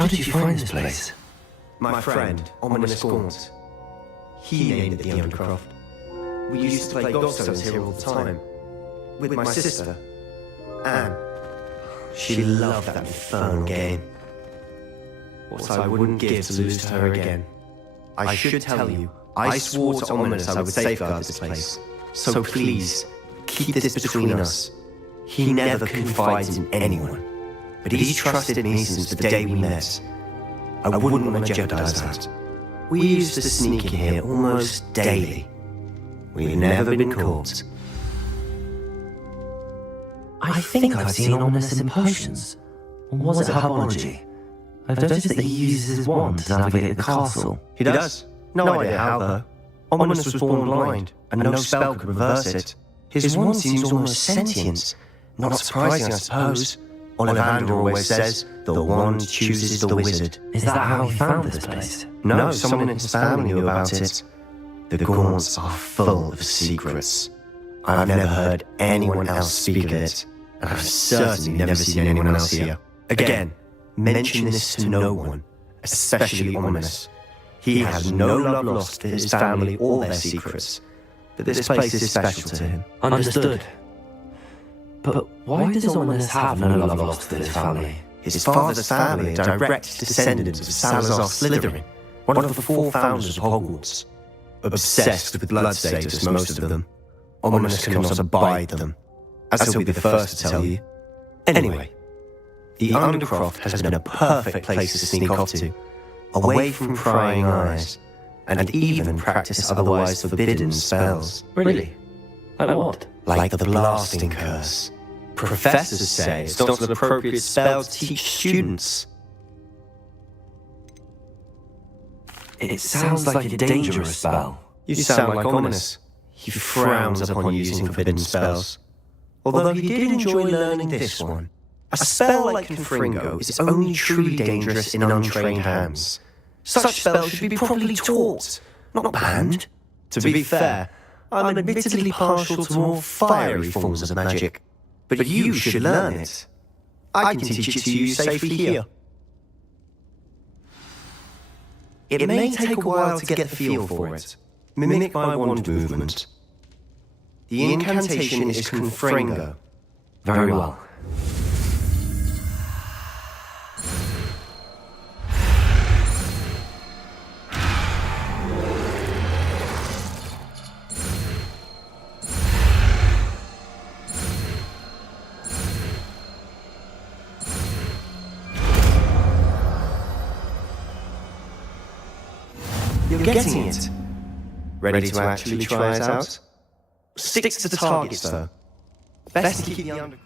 How did you find this place? My friend, Ominous Gaunt. He named it the Undercroft. We used to play gobstones here all the time. With my sister, Anne. She loved that infernal game. What I wouldn't give to lose to her again. I should tell you, I swore to Ominous I would safeguard this place. So please, keep this between us. He never confides in anyone, but he's trusted me since the day we met. I wouldn't want to jeopardize that. We used to sneak in here almost daily. We've never been caught. I think I've seen Ominous in potions. Or was it herbology? I've noticed that he uses his wand to navigate the castle. He does. No idea how, though. Ominous was born blind, and no spell could reverse it. His wand seems almost sentient. Not surprising, I suppose. Ollivander always says, the wand chooses the wizard. Is that how he found this place? No, someone in his family knew about it. The Gaunts are full of secrets. I've never heard anyone else speak of it, and I've certainly never seen anyone else here. Again, mention this to no one, especially Ominous. He has no love lost for his family or their secrets, but this place is special to him. Understood. But why does Ominous have no love lost for his family? His father's family are direct descendants of Salazar Slytherin, one of the 4 founders of Hogwarts. Obsessed with blood status, most of them. Ominous cannot abide them, as he'll be the first to tell you. Anyway, the Undercroft has been a perfect place to sneak off to, away from prying eyes, and even practice otherwise forbidden spells. Really? Like what? Like the blasting curse. Professors say it's not an appropriate spell to teach students. It sounds like a dangerous spell. You sound like Ominous. He frowns upon using forbidden spells. Although he did enjoy learning this one. A spell like Confringo is only truly dangerous in untrained hands. Such spells should be properly taught, not banned. To be fair, I'm admittedly partial to more fiery forms of magic, but you should learn it. I can teach it to you safely here. It may take a while to get the feel for it. Mimic my wand movement. The incantation is Confringo. Very well. You're getting it. Ready to actually try it out? Stick to the targets, though. Best to keep the under...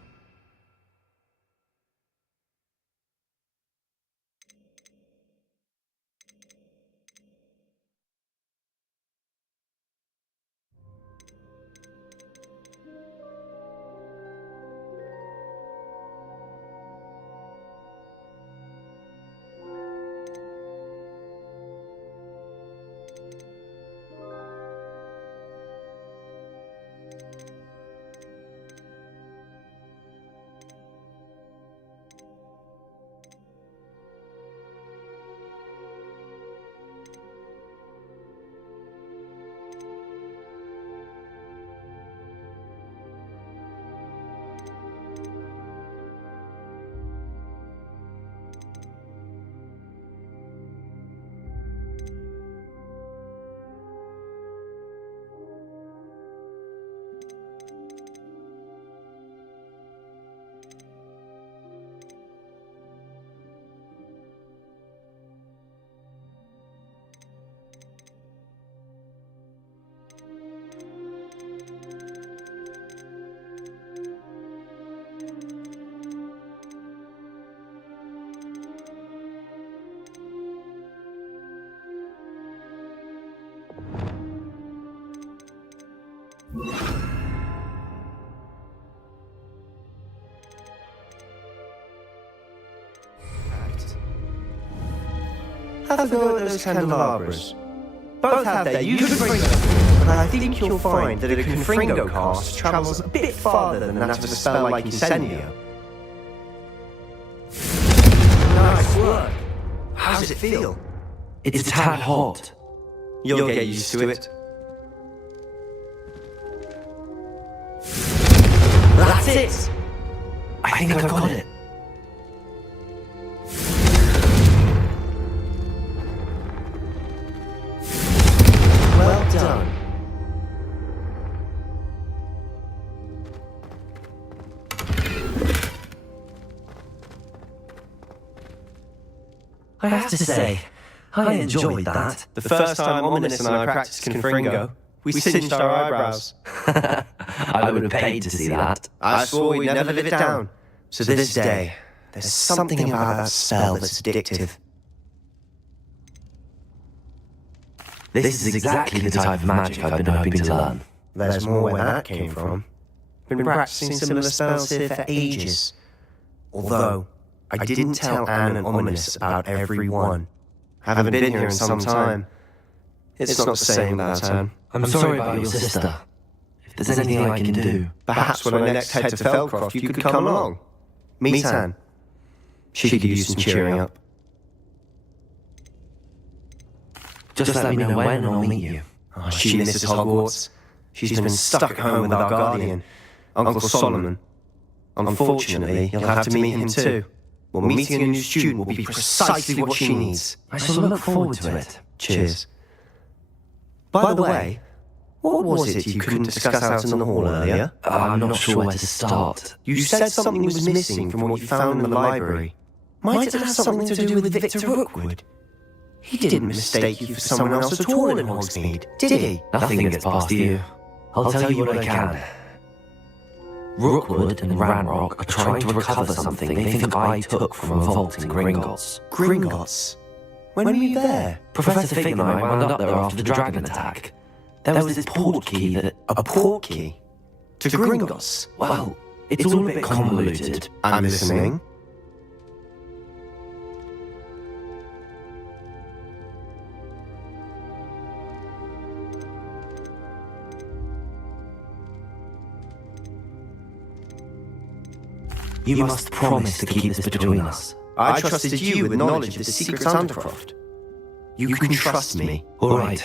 Have a go at those candelabras. Both have their use for but I think you'll find that a Confringo cast travels a bit farther than that of a spell like Incendio. Nice work. How does it feel? It's a tad hot. You'll get used to it. That's it! I think I've got it. Well done. I have to say, I enjoyed that. The first time Ominous and I practiced Confringo, we singed our eyebrows. I would have paid to see that. I swore we'd never live it down. So to this day, there's something about that spell that's addictive. This is exactly the type of magic I've been hoping to learn. There's more where that came from. Been practicing similar spells here for ages. Although, I didn't tell Anne and Ominous about every one. Haven't been here in some time. It's not the same without Anne. I'm sorry about your sister. If there's anything I can do... Perhaps when I next head to Feldcroft, you could come along. Meet Anne. She could use some cheering up. Just let me know when and I'll meet you. Oh, she misses Hogwarts. She's been stuck at home with our guardian, Uncle Solomon. Unfortunately, you'll have to meet him too. Well, meeting a new student will be precisely what she needs. I shall look forward to it. Cheers. By the way, what was it you couldn't discuss out in the hall earlier? I'm not sure where to start. You said something was missing from what you found in the library. Might it have something to do with Victor Rookwood? He didn't mistake you for someone else at all in Hogsmeade, did he? Nothing gets past you. I'll tell you what I can. Rookwood and Ranrock are trying to recover something they think I took from a vault in Gringotts. Gringotts? When were you there? Professor Fig and I wound up there after the dragon attack. There was this port key that... A port key? To Gringotts? Well, it's all a bit convoluted. I'm listening. You must promise to keep this between us. I trusted you with knowledge of the secrets of Undercroft. You can trust me. All right.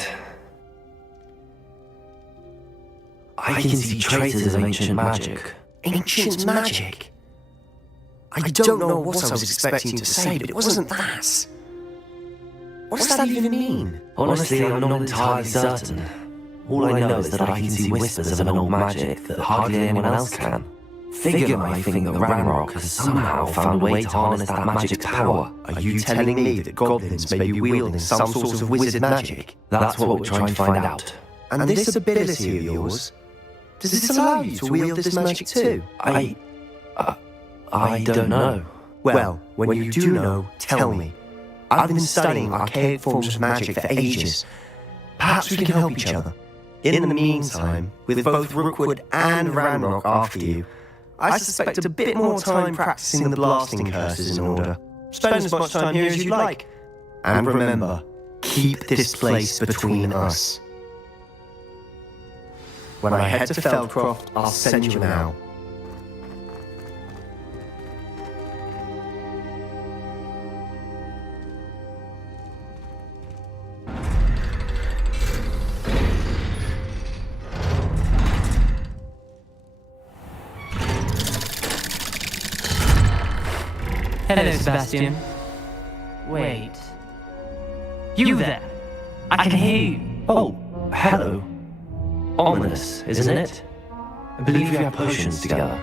I can see traces of ancient magic. Ancient magic? I don't know what I was expecting to say, but it wasn't that. What does that even mean? Honestly, I'm not entirely certain. All I know is that I can see whispers of an old magic that hardly anyone else can. Figure might think that Ranrock has somehow found a way to harness that magic's power. Are you telling me that goblins may be wielding some sort of wizard magic? That's what we're trying to find out. And this ability of yours, does this allow you to wield this magic too? I don't know. Well, when you do know, tell me. I've been studying archaic forms of magic for ages. Perhaps we can help each other. In the meantime, with both Rookwood and Ranrock after you, I suspect a bit more time practicing the blasting curses in order. Spend as much time here as you like. And remember, keep this place between us. When I head to Feldcroft, I'll send you an owl. Hello, Sebastian. Wait. You there? I can hear you. Oh, hello. Ominous, isn't it? I believe we have potions together.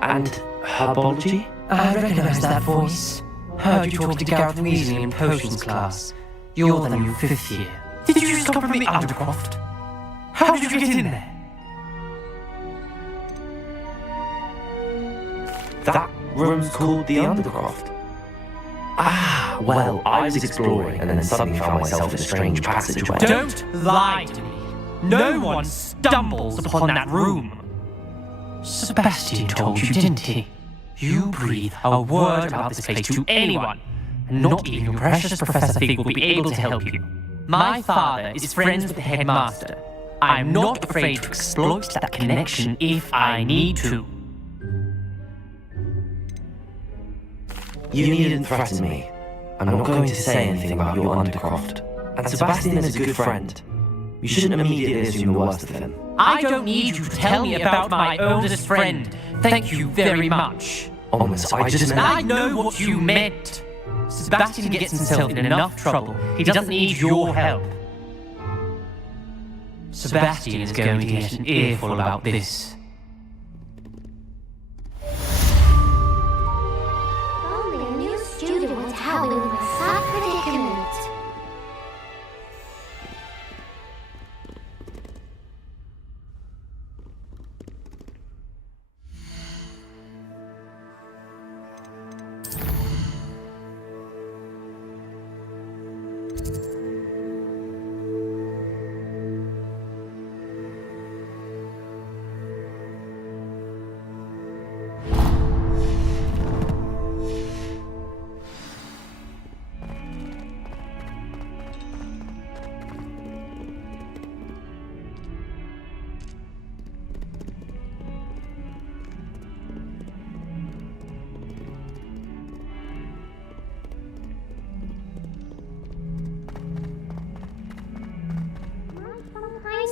And herbology? I recognize that voice. Heard you talk to Gareth Weasley in potions class. You're the new 5th year. Did you just come from the Undercroft? How did you get in there? That room's called the Undercroft. Ah, well, I was exploring and then suddenly found myself in a strange passageway. Don't lie to me. No one stumbles upon that room. Sebastian told you, didn't he? You breathe a word about this place to anyone, and not even your precious Professor Fig will be able to help you. My father is friends with the headmaster. I am not afraid to exploit that connection if I need to. You needn't threaten me. I'm not going to say anything about your Undercroft. And Sebastian is a good friend. You shouldn't immediately assume the worst of him. I don't need you to tell me about my oldest friend. Thank you very much. Honest, I just meant... I know what you meant. Sebastian gets himself in enough trouble. He doesn't need your help. Sebastian is going to get an earful about this. Only a new student would have been in a sad predicament.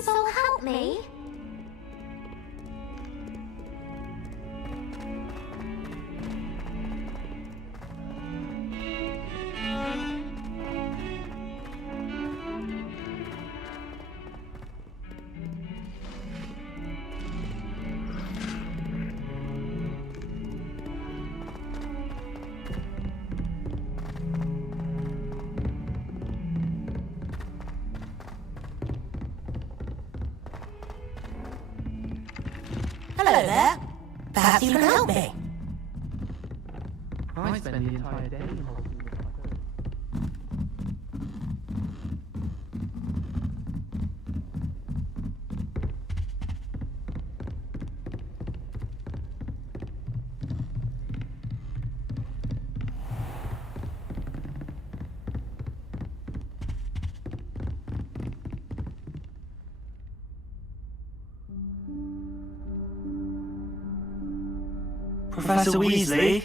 So help me. Hello there. Perhaps you can help me. I spend the entire day Professor Weasley?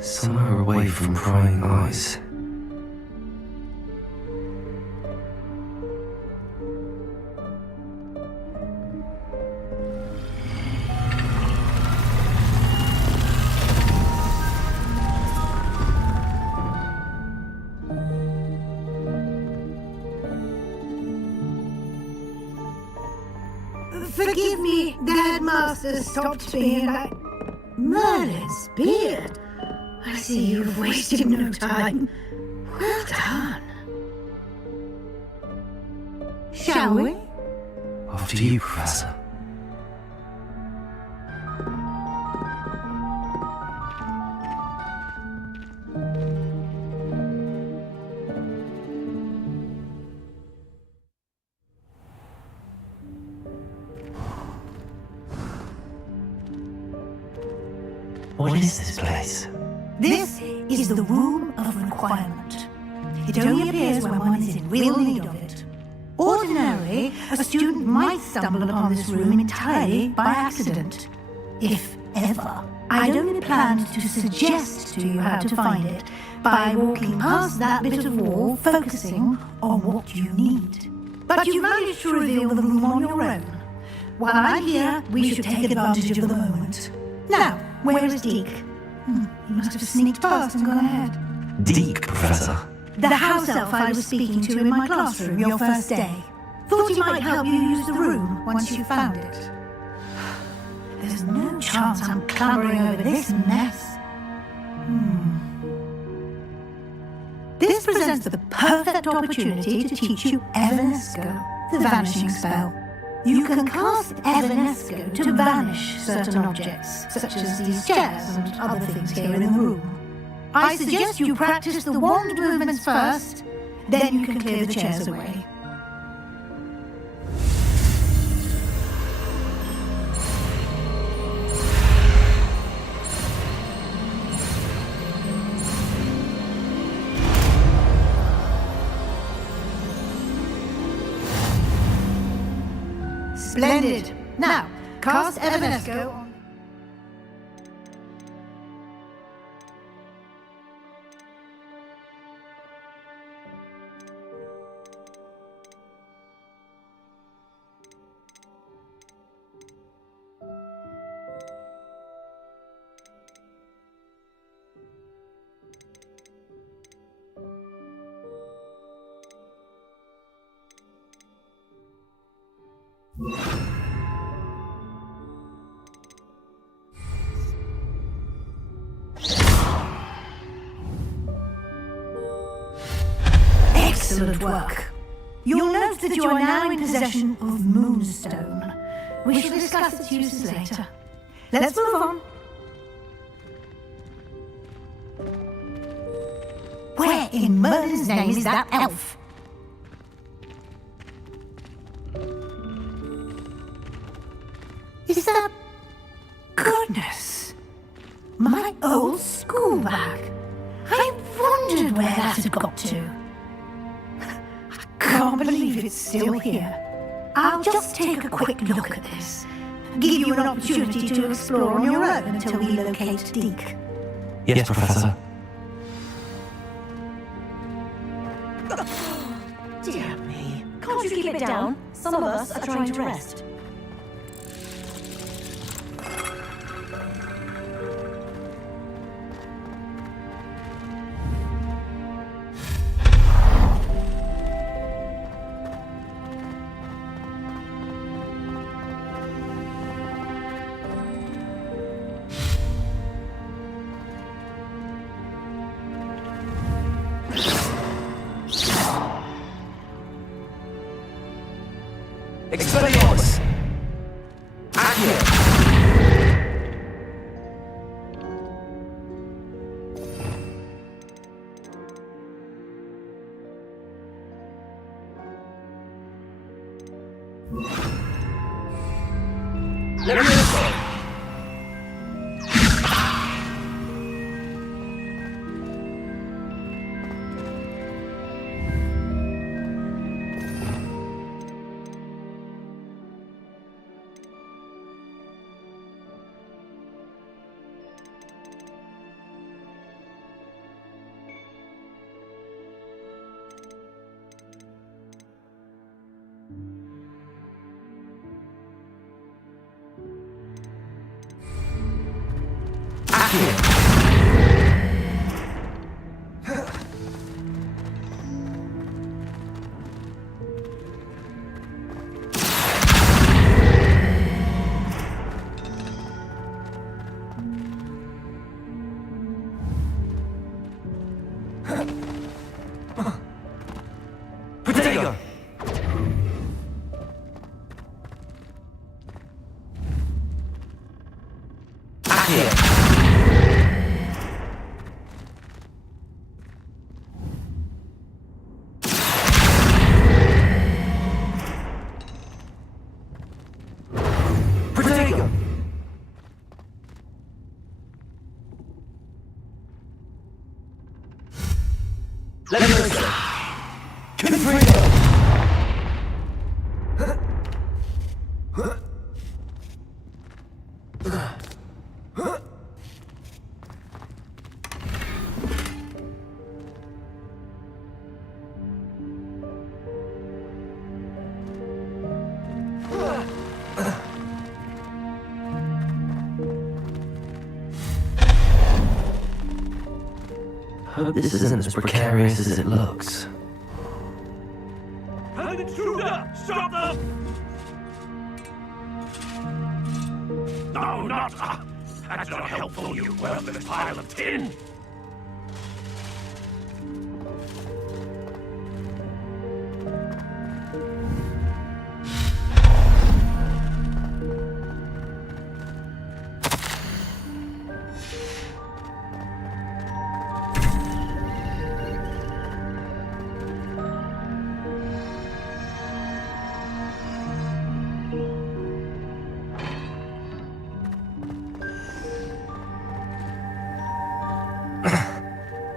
Somewhere away from prying eyes. Forgive me, the headmaster stopped me and I... Merlin's beard. I see you've wasted no time. Well done. Shall we? After you, Professor. What is this place? This is the Room of Requirement. It only appears when one is in real need of it. Ordinarily, a student might stumble upon this room entirely by accident. If ever. I'd only planned to suggest to you how to find it by walking past that bit of wall, focusing on what you need. But you managed to reveal the room on your own. While I'm here, we should take advantage of the moment. Now, where is Deke? He must have sneaked past and gone ahead. Deke, Professor. The house elf I was speaking to in my classroom your first day. Thought he might help you use the room once you found it. There's no chance I'm clambering over this mess. This presents the perfect opportunity to teach you Evanesco, the vanishing spell. You can cast Evanesco to vanish certain objects, such as these chairs and other things here in the room. I suggest you practice the wand movements first, then you can clear the chairs away. Splendid. Now, cast Evanesco on... Excellent work. You'll note that you are now in possession of Moonstone. We shall discuss its uses later. Let's move on. Where in Merlin's name is that elf? Is that... Goodness! My old school bag. I wondered where that had got to. I can't believe it's still here. I'll just take a quick look at this. Give you an opportunity to explore on your own until we locate Deke. Yes, Professor. Dear me. Can't you keep it down? Some of us are trying to rest. Expelliarmus! Potato! Potato! Legacy! Hope this isn't as precarious as it looks. An intruder! Stop them! No, not... that's not helpful, you worthless pile of tin!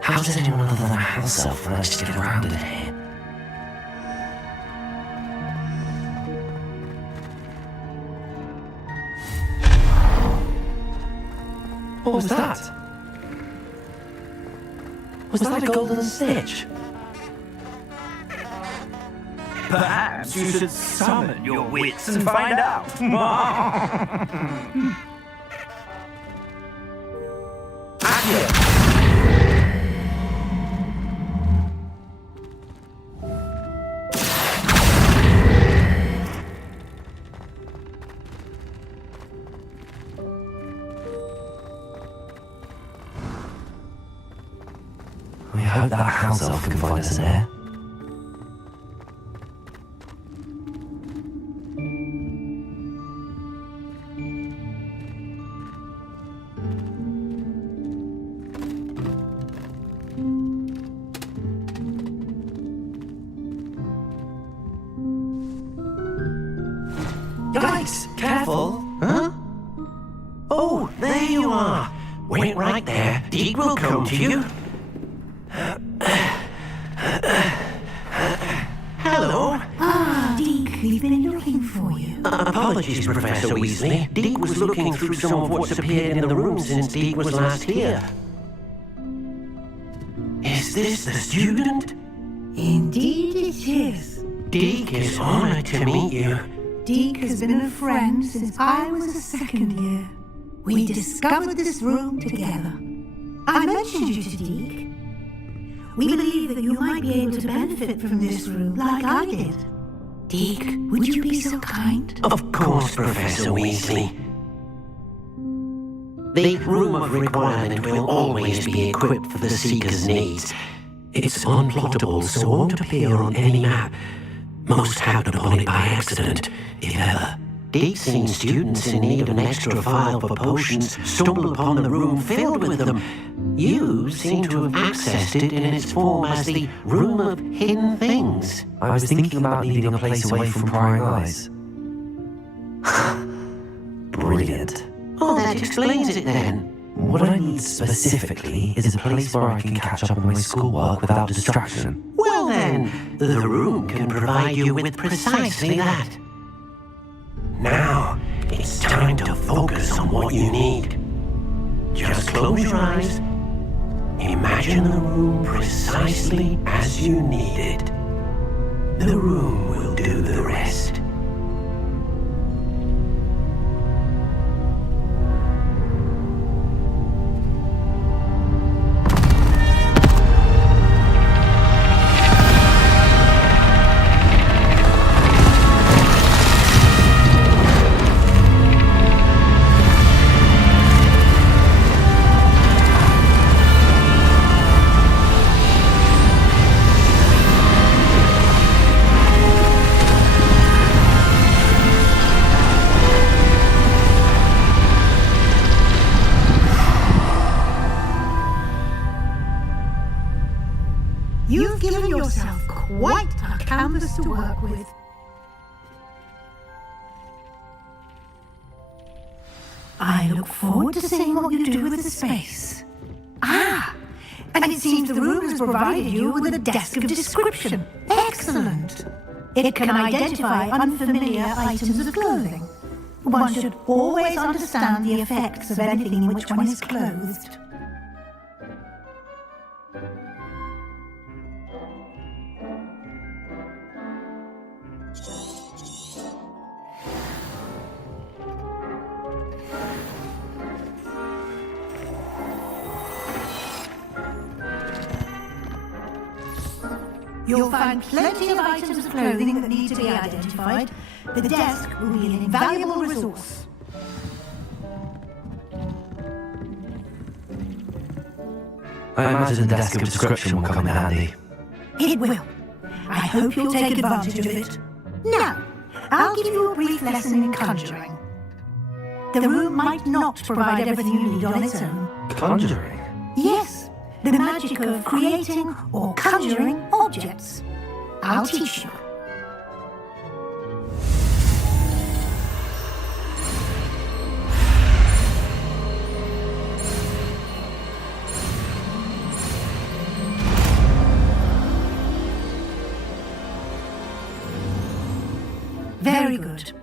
How does anyone other than a house elf manage to get around in here? What was that? Was that a golden snitch? Perhaps you should summon your wits and find out. hope that house elf can find us an heir. Guys, careful! Huh? Oh, there you are! Wait right there. Deke will come to you. Hello. Ah, Deke, we've been looking for you. Apologies, Professor Weasley. Deke was looking through some of what's appeared in the room since Deke was last here. Is this the student? Indeed it is. Deke is honored to meet you. Deke has been a friend since I was a second year. We discovered this room together. I mentioned you to Deke. We believe that you might be able to benefit from this room like I did. Deke, would you be so kind? Of course, Professor Weasley. The Room of Requirement will always be equipped for the Seeker's needs. It's unplottable, so won't appear on any map. Most happen upon it by accident, if ever. Deke's seen students in need of an extra file for potions stumble upon the room filled with them. You seem to have accessed it in its form as the Room of Hidden Things. I was thinking about needing a place away from prying eyes. Brilliant. Oh, that explains it then. What I need specifically is a place where I can catch up on my schoolwork without distraction. Well then, the room can provide you with precisely that. Now, it's time to focus on what you need. Just close your eyes. Imagine the room precisely as you need it. The room will do the rest. You've given yourself quite a canvas to work with. I look forward to seeing what you do with the space. Ah, and it seems the room has provided you with a desk of description. Excellent. It can identify unfamiliar items of clothing. One should always understand the effects of anything in which one is clothed. You'll find plenty of items of clothing that need to be identified. The desk will be an invaluable resource. I imagine the desk of description will come in handy. It will. I hope you'll take advantage of it. Now, I'll give you a brief lesson in conjuring. The room might not provide everything you need on its own. Conjuring? Yes. The magic of creating or conjuring objects. I'll teach you. Very good.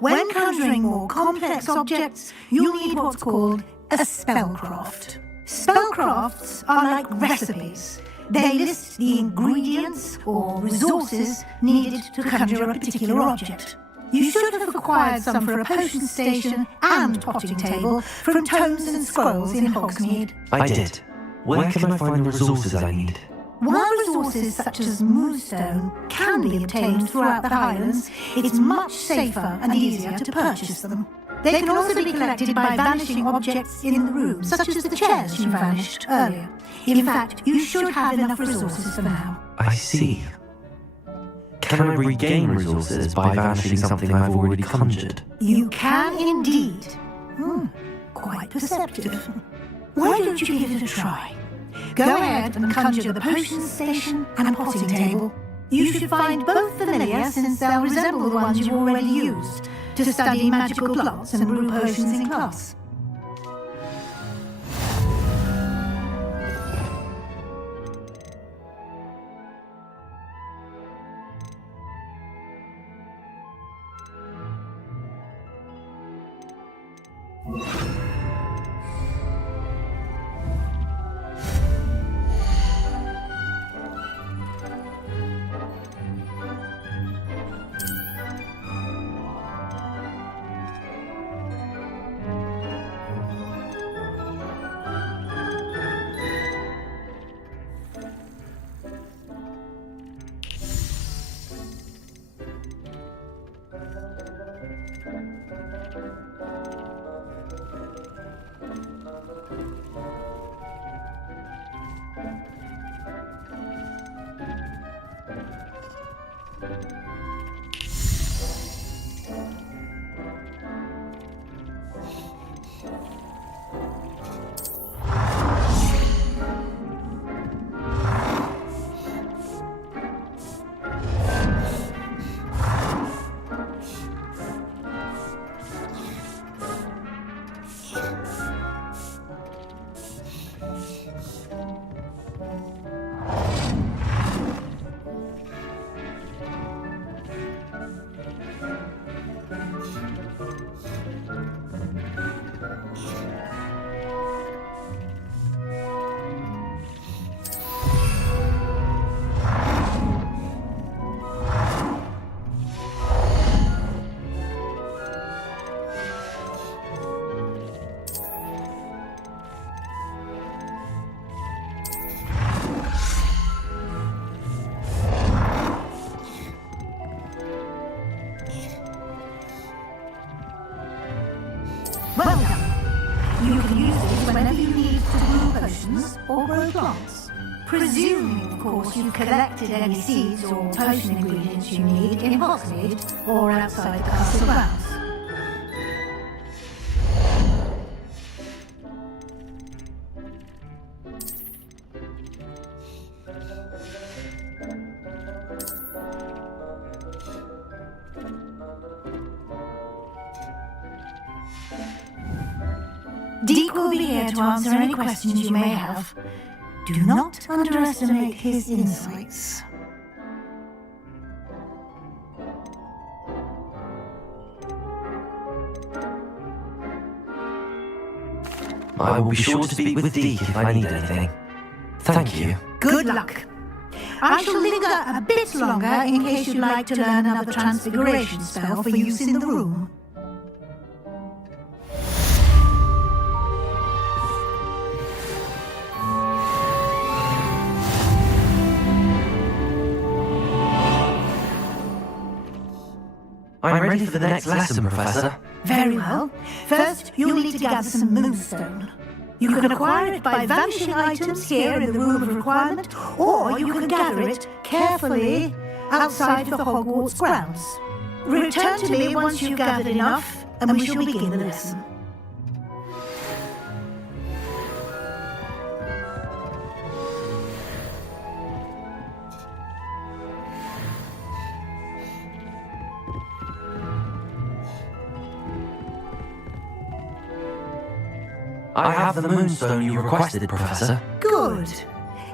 When conjuring more complex objects, you'll need what's called a spellcraft. Spellcrafts are like recipes. They list the ingredients or resources needed to conjure a particular object. You should have acquired some for a potion station and potting table from tomes and scrolls in Hogsmeade. I did. Where can I find the resources I need? While resources such as moonstone can be obtained throughout the Highlands, it's much safer and easier to purchase them. They can also be collected by vanishing objects in the room, such as the chairs you vanished earlier. In fact, you should have enough resources for now. I see. Can I regain resources by vanishing something I've already conjured? You can indeed. Quite perceptive. Why don't you give it a try? Go ahead and conjure the potions station and a potting table. You should find both familiar since they'll resemble the ones you've already used to study magical plots and brew potions in class. Well done. You can use these whenever you need to brew potions or grow plants. Presuming, of course, you've collected any seeds or potion ingredients you need in Hogsmeade or outside the castle grounds. Deke will be here to answer any questions you may have. Do not underestimate his insights. I will be sure to speak with Deke if I need anything. Thank you. Good luck. I shall linger a bit longer in case you'd like to learn another transfiguration spell for use in the room. I'm ready for the next lesson, Professor. Very well. First, you'll need to gather some moonstone. You can acquire it by vanishing items here in the Room of Requirement, or you can gather it carefully outside the Hogwarts grounds. Return to me once you've gathered enough, and we shall begin the lesson. I have the moonstone you requested, Professor. Good.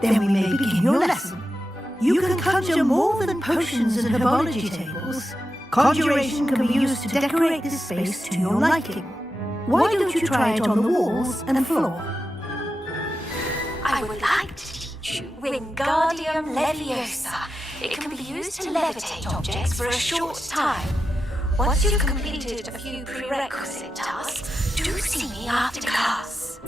Then we may begin your lesson. You can conjure more than potions and herbology tables. Conjuration can be used to decorate this space to your liking. Why don't you try it on the walls and floor? I would like to teach you Wingardium Leviosa. It can be used to levitate objects for a short time. Once you've completed a few prerequisite tasks, do see me after class.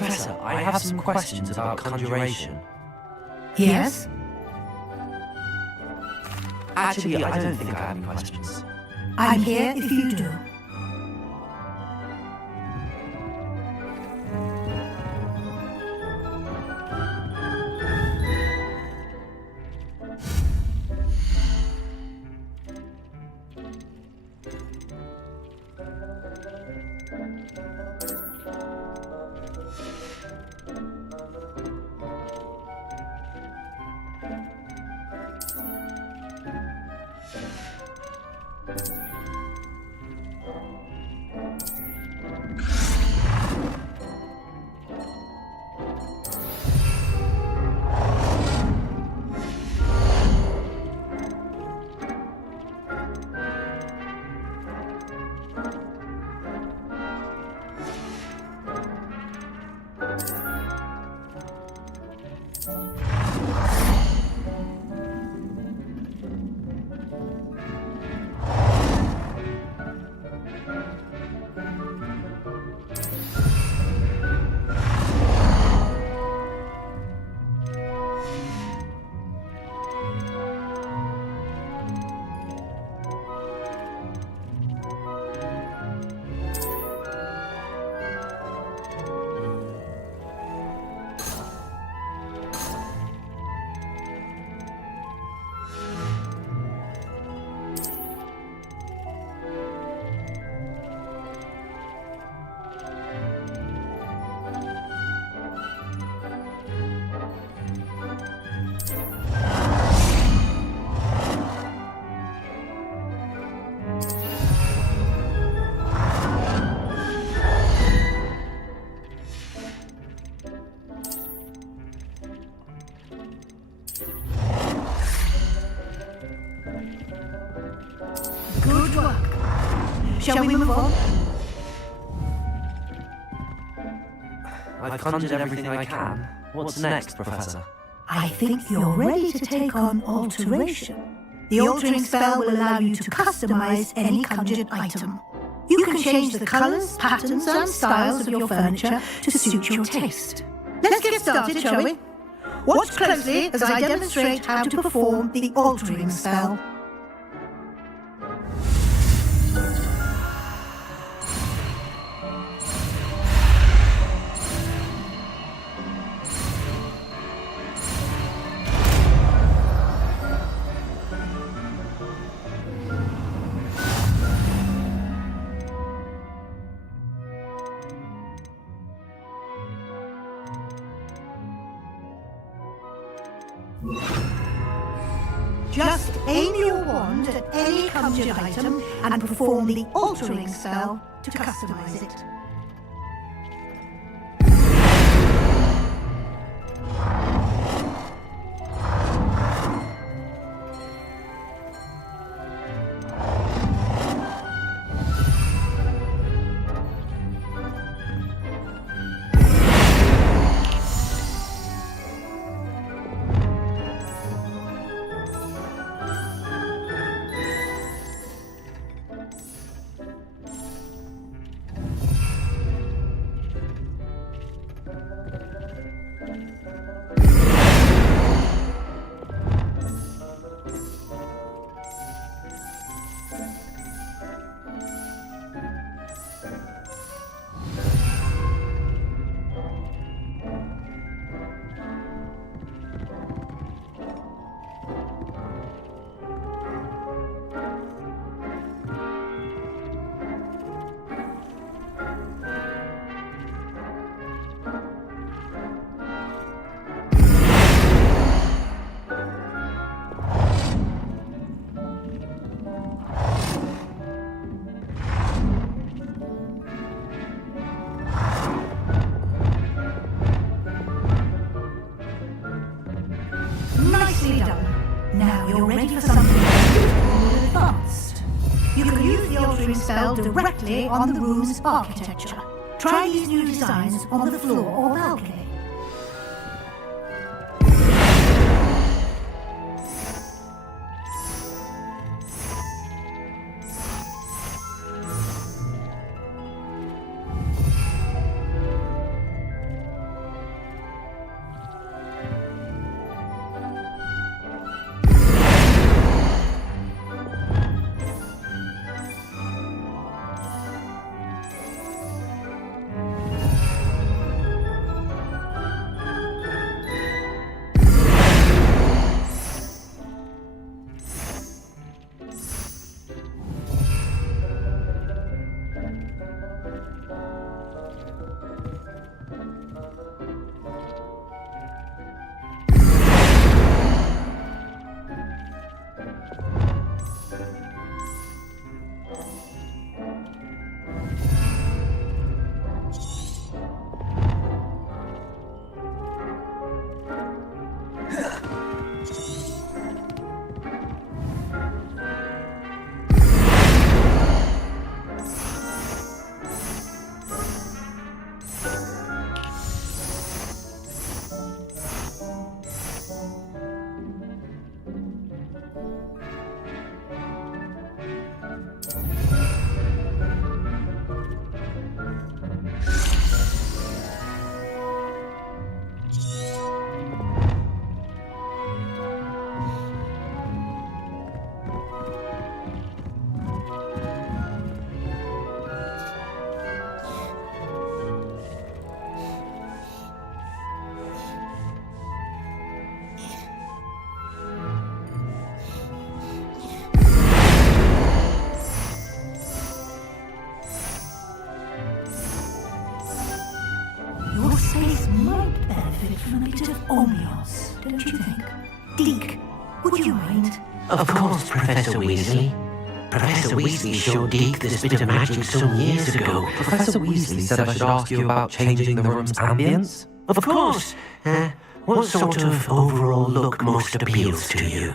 Professor, I have some questions about conjuration. Yes? Actually, I don't think I have any questions. I'm here if you do. Good work. Shall we move on? I've conjured everything I can. What's next, Professor? I think you're ready to take on alteration. The altering spell will allow you to customize any conjured item. You can change the colors, patterns, and styles of your furniture to suit your taste. Let's get started, shall we? Watch closely as I demonstrate how to perform the altering spell. Just aim your wand at any conjured item and perform the altering spell to customize it. Nicely done. Now you're ready for something more advanced. You can use the altering spell directly on the room's architecture. Try these new designs on the floor or balcony. benefit from a bit of ambiance, don't you think? Deek, would you mind? Of course, Professor Weasley. Professor Weasley showed Deke this bit of magic some years ago. Professor Weasley said I should ask you about changing the room's ambience. Of course. What sort of overall look most appeals to you?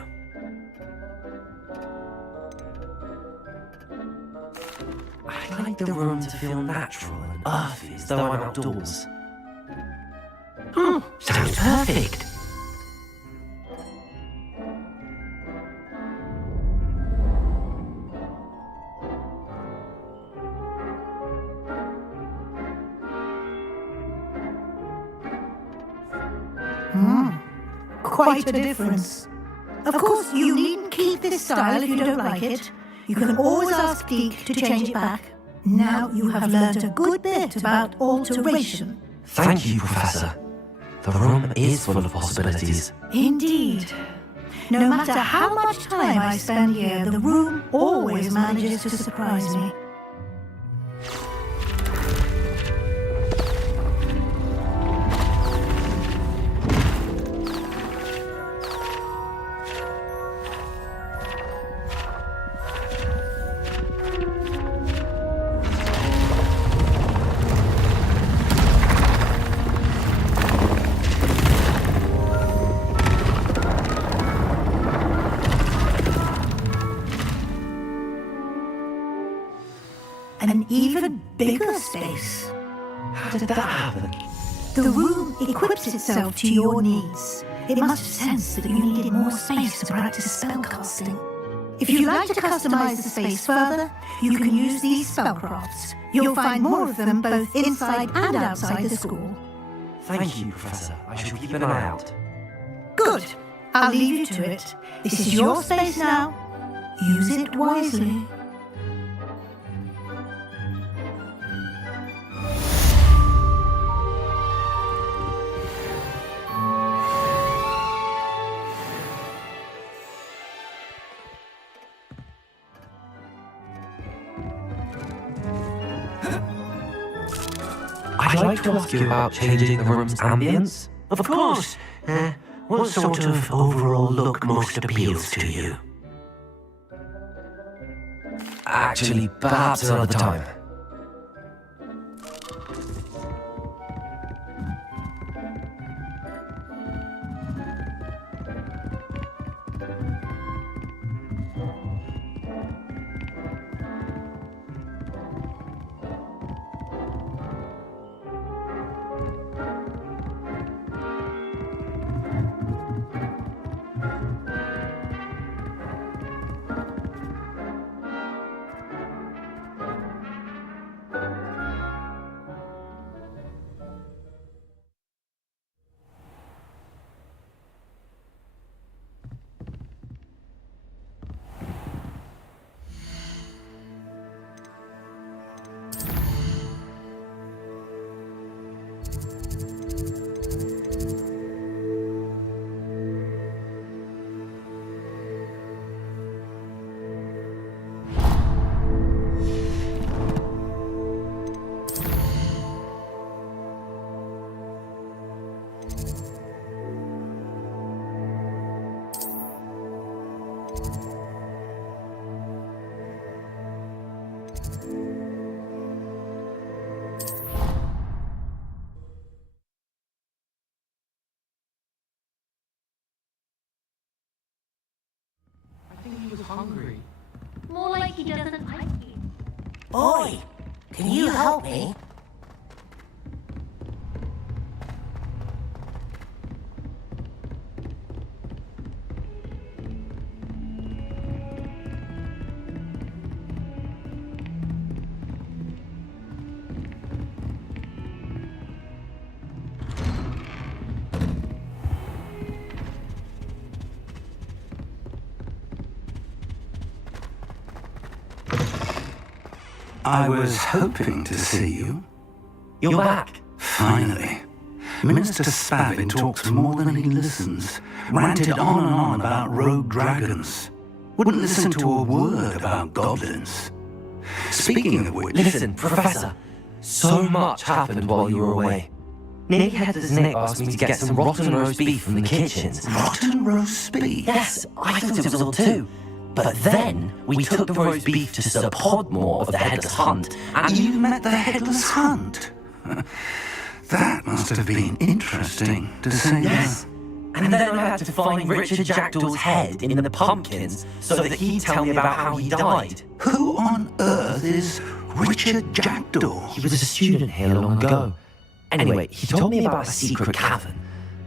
I like the room to feel natural and earthy as though I'm outdoors. Oh, sounds perfect. Quite a difference. Of course, you needn't keep this style if you don't like it. You can always ask Deke to change it back. Now you have learnt a good bit about alteration. Thank you, Professor. The room is full of possibilities. Indeed. No matter how much time I spend here, the room always manages to surprise me. An even bigger space. How did that happen? The room equips itself to your needs. It must have sensed that you needed more space to practice spellcasting. If you'd like to customize the space further, you can use these spellcrafts. You'll find more of them both inside and outside the school. Thank you, Professor. I shall keep an eye out. Good. I'll leave you to it. This is your space now. Use it wisely. I'd like to ask you about changing the room's ambience. Of course. What sort of overall look most appeals to you? Actually, perhaps another time. Hungry. More like he doesn't like you. Boy, can you help me? I was hoping to see you. You're back. Finally. Minister Spavin talks more than he listens. Ranted on and on about rogue dragons. Wouldn't listen to a word about goblins. Speaking of which... Listen, Professor. So much happened while you were away. Nearly Headless Nick asked me to get some rotten roast beef from the kitchens. Rotten roast beef? Yes, I thought it was all too. But then we took the roast beef to Sir Podmore of the Headless Hunt, and You met the Headless Hunt? That must have been interesting, to say yes. And then I had to find Richard Jackdaw's head in the pumpkins so that he'd tell me about how he died. Who on earth is Richard Jackdaw? He was a student here long ago. Anyway, he told me about a secret cavern.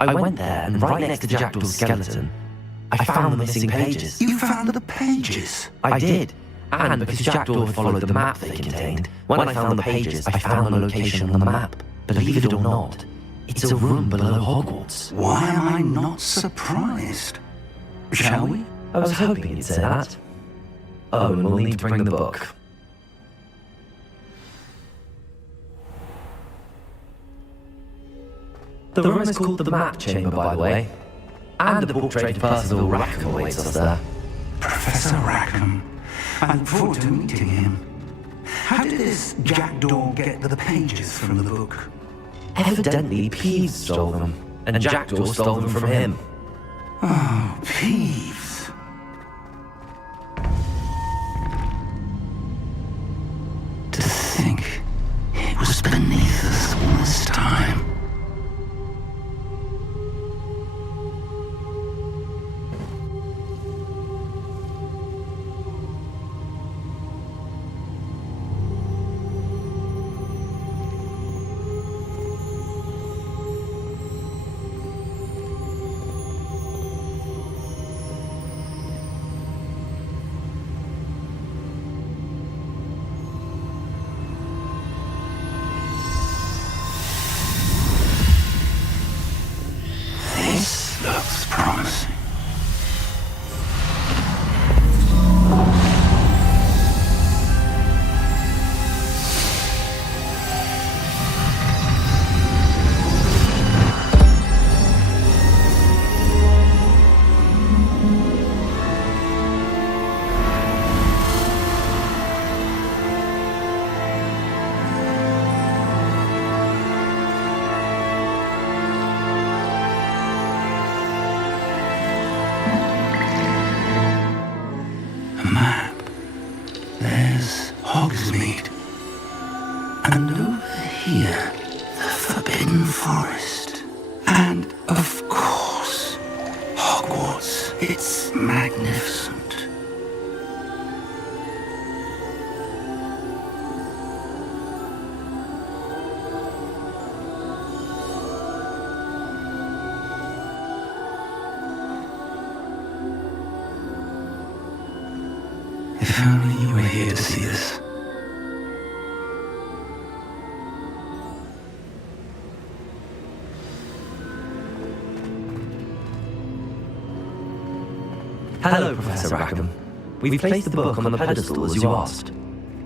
I went there, and right next to Jackdaw's skeleton, I found the missing pages. You found the pages? I did. And because Jackdaw had followed the map they contained, when I found the pages, I found the location on the map. Believe it or not, it's a room below Hogwarts. Why am I not surprised? Shall we? I was hoping you'd say that. Oh, and we'll need to bring the book. The room is called the Map Chamber, by the way. And the portrait of Percival Rackham awaits us there. Professor Rackham. I look forward to meeting him. How did this Jackdaw get the pages from the book? Evidently, Peeves stole them, and Jackdaw stole them from him. Oh, Peeves. To think it was beneath us all this time. Looks promising. Hogsmeade. And over here, the Forbidden Forest. And, of course, Hogwarts. It's magnificent. If only you were here to see this. Hello, Professor Rackham. We've placed the book on the pedestal as you asked.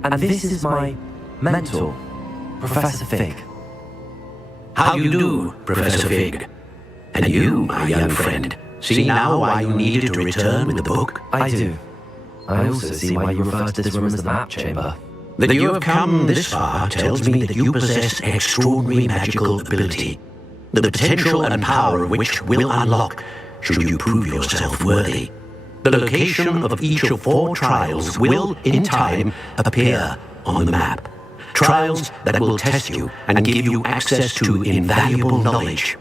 And this is my mentor, Professor Fig. How you do, Professor Fig? And you, my young friend, see now why you needed to return with the book? I do. I also see why you refer to this room as the Map Chamber. That you have come this far tells me that you possess extraordinary magical ability, the potential and power of which will unlock should you prove yourself worthy. The location of each of 4 trials will, in time, appear on the map. Trials that will test you and give you access to invaluable knowledge.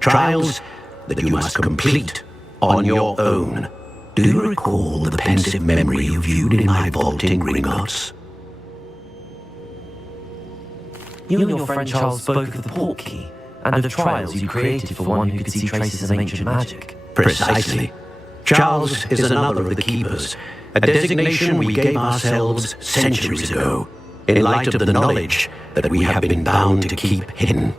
Trials that you must complete on your own. Do you recall the pensive memory you viewed in my vault in Gringotts? You and your friend Charles spoke of the Portkey and of the trials you created for one who could see traces of ancient magic. Precisely. Charles is another of the Keepers, a designation we gave ourselves centuries ago, in light of the knowledge that we have been bound to keep hidden.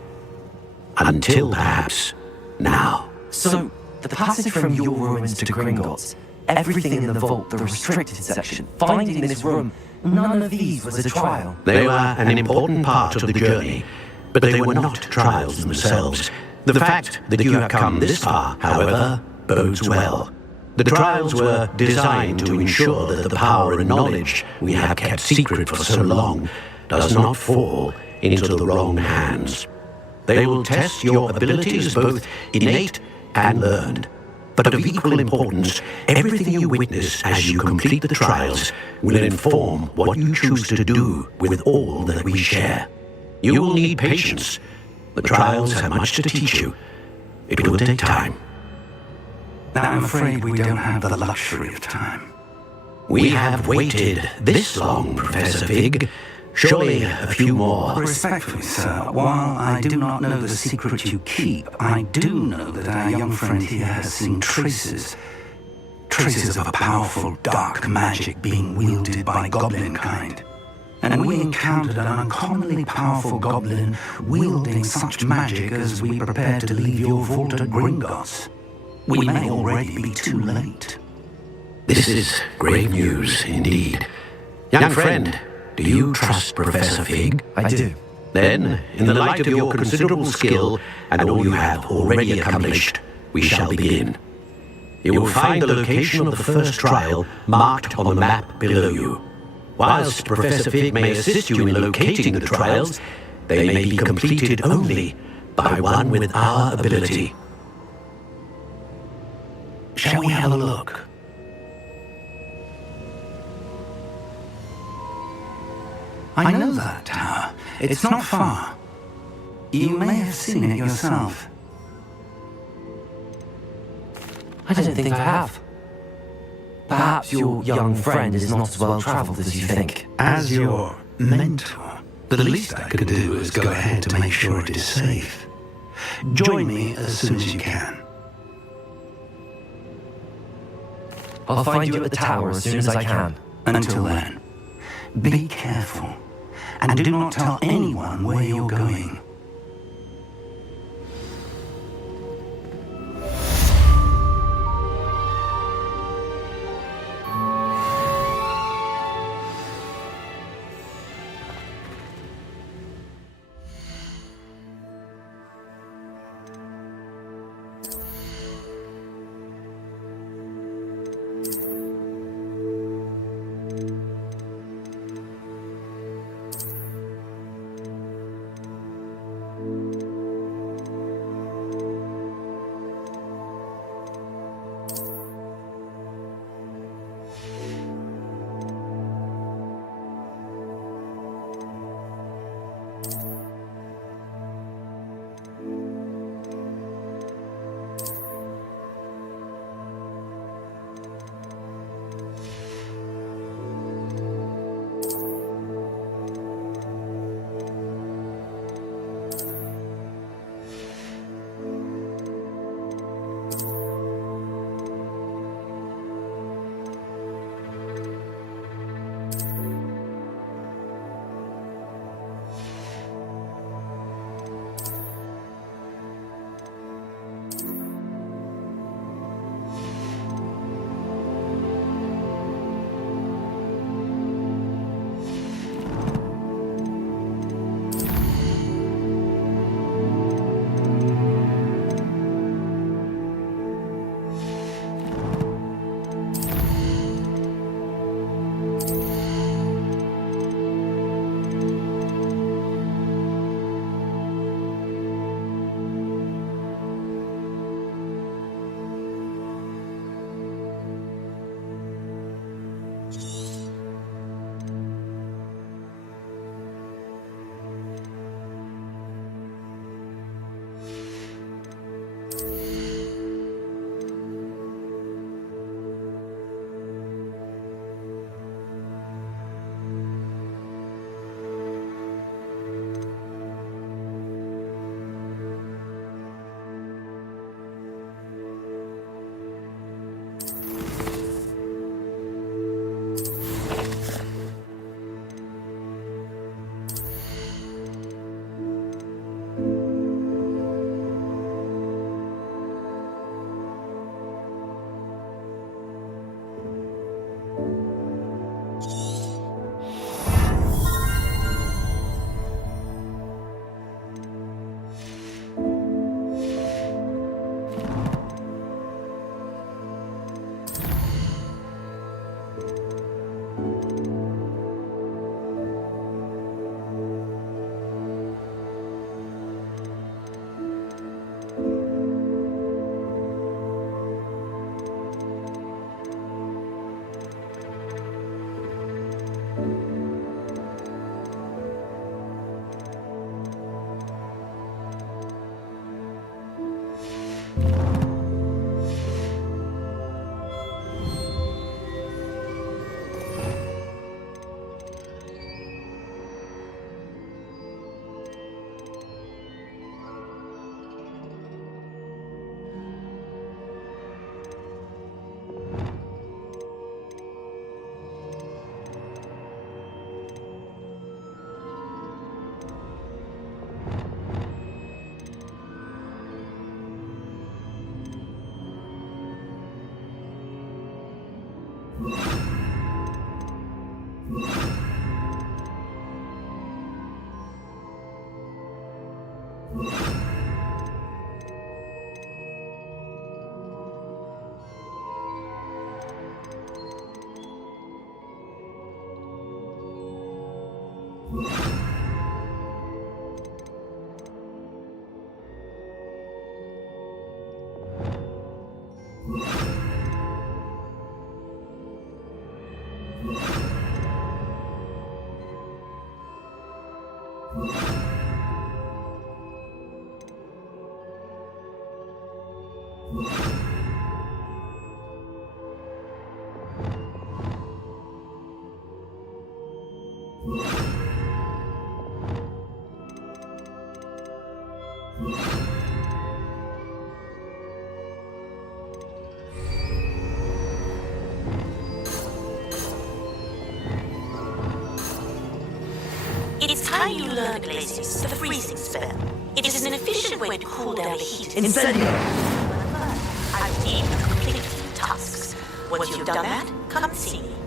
Until perhaps now. So, the passage from your ruins to Gringotts, everything in the vault, the restricted section, finding this room, none of these was a trial. They were an important part of the journey, but they were not trials themselves. The fact that you have come this far, however, bodes well. The trials were designed to ensure that the power and knowledge we have kept secret for so long does not fall into the wrong hands. They will test your abilities, both innate and learned. But of equal importance, everything you witness as you complete the trials will inform what you choose to do with all that we share. You will need patience. The trials have much to teach you. It will take time. I'm afraid we don't have the luxury of time. We have waited this long, Professor Fig. Surely a few more. Respectfully, sir, while I do not know the secret you keep, I do know that our young friend here has seen traces of a powerful dark magic being wielded by goblin kind. And we encountered an uncommonly powerful goblin wielding such magic as we prepared to leave your vault at Gringotts. We may already be too late. This is great news indeed. Young friend, do you trust Professor Fig? I do. Then, in the light of your considerable skill and all you have already accomplished, we shall begin. You will find the location of the first trial marked on the map below you. Whilst Professor Fig may assist you in locating the trials, they may be completed only by one with our ability. Shall we have a look? I know that tower. It's not far. You may have seen it yourself. I don't think I have. Perhaps your young friend is not as well travelled as you think. As your mentor, the least I could do is go ahead to make sure it is safe. Join me as soon as you can. I'll find you at the tower as soon as I can. Until then, be careful, and do not tell anyone where you're going. It's time you learned, Glacius, the freezing spell. It is an efficient way to cool down the heat. Incendio! I need you to complete tasks. Once you've done that, come and see me.